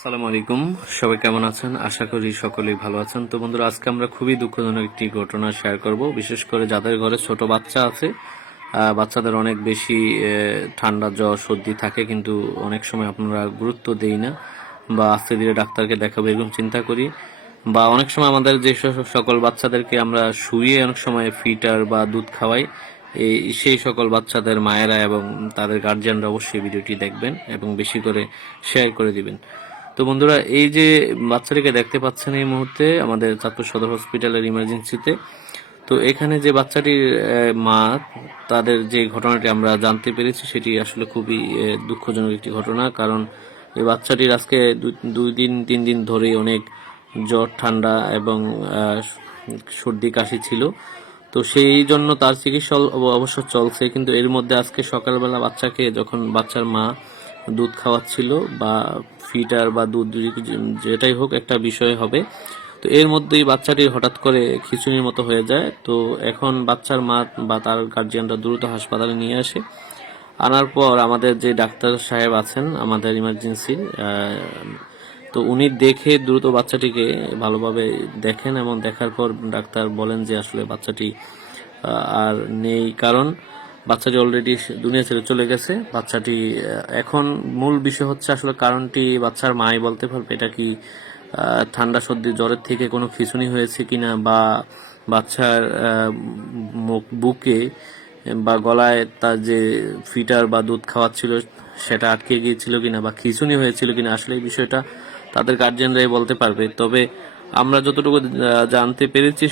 আসসালামু আলাইকুম। সবাই কেমন আছেন? আশা করি সকলেই ভালো আছেন। তো বন্ধুরা, আজকে আমরা খুবই দুঃখজনক একটি ঘটনা শেয়ার করব। বিশেষ করে যাদের ঘরে ছোট বাচ্চা আছে, বাচ্চাদের অনেক বেশি ঠান্ডা জ্বর সর্দি থাকে, কিন্তু অনেক সময় আপনারা গুরুত্ব দেই না বা আস্তে ধীরে ডাক্তারকে দেখাবো এরকম চিন্তা করি। বা অনেক সময় আমাদের যে সকল বাচ্চাদেরকে আমরা শুইয়ে অনেক সময় ফিটার বা দুধ খাওয়াই, সেই সকল বাচ্চাদের মায়েরা এবং তাদের গার্জিয়ানরা অবশ্যই ভিডিওটি দেখবেন এবং বেশি করে শেয়ার করে দিবেন। তো বন্ধুরা, এই যে বাচ্চাটিকে দেখতে পাচ্ছেন এই মুহূর্তে আমাদের চাঁদপুর সদর হসপিটালের ইমার্জেন্সিতে, তো এখানে যে বাচ্চাটির মা, তাদের যে ঘটনাটি আমরা জানতে পেরেছি সেটি আসলে খুবই দুঃখজনক একটি ঘটনা। কারণ এই বাচ্চাটির আজকে 2-3 দিন ধরেই অনেক জ্বর ঠান্ডা এবং সর্দি কাশি ছিল। তো সেই জন্য তার চিকিৎসা অবশ্য চলছে, কিন্তু এর মধ্যে আজকে সকালবেলা বাচ্চাকে যখন বাচ্চার মা দুধ খাওয়াচ্ছিল বা ফিটার বা দুধ যেটাই হোক একটা বিষয় হবে, তো এর মধ্যেই বাচ্চাটি হঠাৎ করে খিঁচুনির মতো হয়ে যায়। তো এখন বাচ্চার মা বা তার গার্জিয়ানরা দ্রুত হাসপাতালে নিয়ে আসে। আনার পর আমাদের যে ডাক্তার সাহেব আছেন আমাদের ইমার্জেন্সির, তো উনি দেখে দ্রুত বাচ্চাটিকে ভালোভাবে দেখেন এবং দেখার পর ডাক্তার বলেন যে আসলে বাচ্চাটি আর নেই, কারণ বাচ্চাটি অলরেডি দুনিয়া ছেড়ে চলে গেছে। বাচ্চাটি এখন মূল বিষয় হচ্ছে আসলে কারণটি বাচ্চার মাই বলতে পারবে, এটা কি ঠান্ডা সর্দি জ্বরের থেকে কোনো খিঁচুনি হয়েছে কিনা, বা বাচ্চার বুকে বা গলায় তার যে ফিটার বা দুধ খাওয়াচ্ছিল সেটা আটকে গিয়েছিল কিনা, বা খিঁচুনি হয়েছিল কিনা, আসলে এই বিষয়টা তাদের গার্জিয়ানরাই বলতে পারবে। তবে আমরা যতটুকু জানতে পেরেছি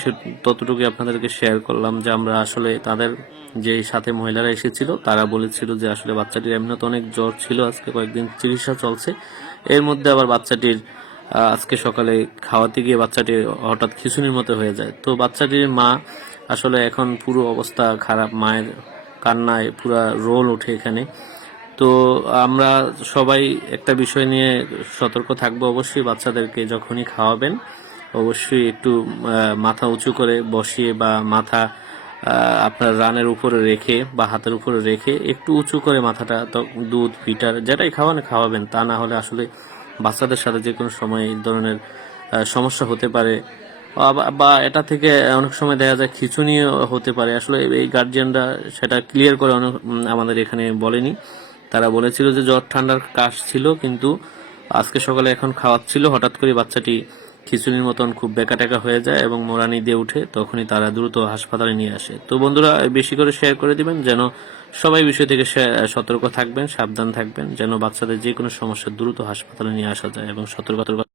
ততটুকু আপনাদেরকে শেয়ার করলাম, যে আমরা আসলে তাদের যে সাথে মহিলারা এসেছিল তারা বলেছিল যে আসলে বাচ্চাটির এমনিতে অনেক জ্বর ছিল, আজকে কয়েকদিন চিকিৎসা চলছে, এর মধ্যে আবার বাচ্চাটির আজকে সকালে খাওয়াতে গিয়ে বাচ্চাটির হঠাৎ খিঁচুনির মতো হয়ে যায়। তো বাচ্চাটির মা আসলে এখন পুরো অবস্থা খারাপ, মায়ের কান্নায় পুরা রোল ওঠে এখানে। তো আমরা সবাই একটা বিষয় নিয়ে সতর্ক থাকবো, অবশ্যই বাচ্চাদেরকে যখনই খাওয়াবেন অবশ্যই একটু মাথা উঁচু করে বসিয়ে বা মাথা আপনার রানের উপরে রেখে বা হাতের উপরে রেখে একটু উঁচু করে মাথাটা, তো দুধ ফিটার যেটাই খাওয়াবেন, তা না হলে আসলে বাচ্চাদের সাথে যে কোনো সময় এই ধরনের সমস্যা হতে পারে। বা এটা থেকে অনেক সময় দেখা যায় খিঁচুনিও হতে পারে। আসলে এই গার্জিয়ানরা সেটা ক্লিয়ার করে আমাদের এখানে বলেনি। তারা বলেছিল যে জ্বর ঠান্ডার কাশ ছিল, কিন্তু আজকে সকালে এখন খাওয়াচ্ছিল, হঠাৎ করে বাচ্চাটি খিঁচুনির মতন খুব বেঁকা হয়ে যায় এবং মোড়ানি দিয়ে উঠে, তখনই তারা দ্রুত হাসপাতালে নিয়ে আসে। তো বন্ধুরা, বেশি করে শেয়ার করে দিবেন যেন সবাই বিষয় থেকে সতর্ক থাকবেন, সাবধান থাকবেন, যেন বাচ্চাদের যে কোনো সমস্যা দ্রুত হাসপাতালে নিয়ে আসা যায় এবং সতর্কতা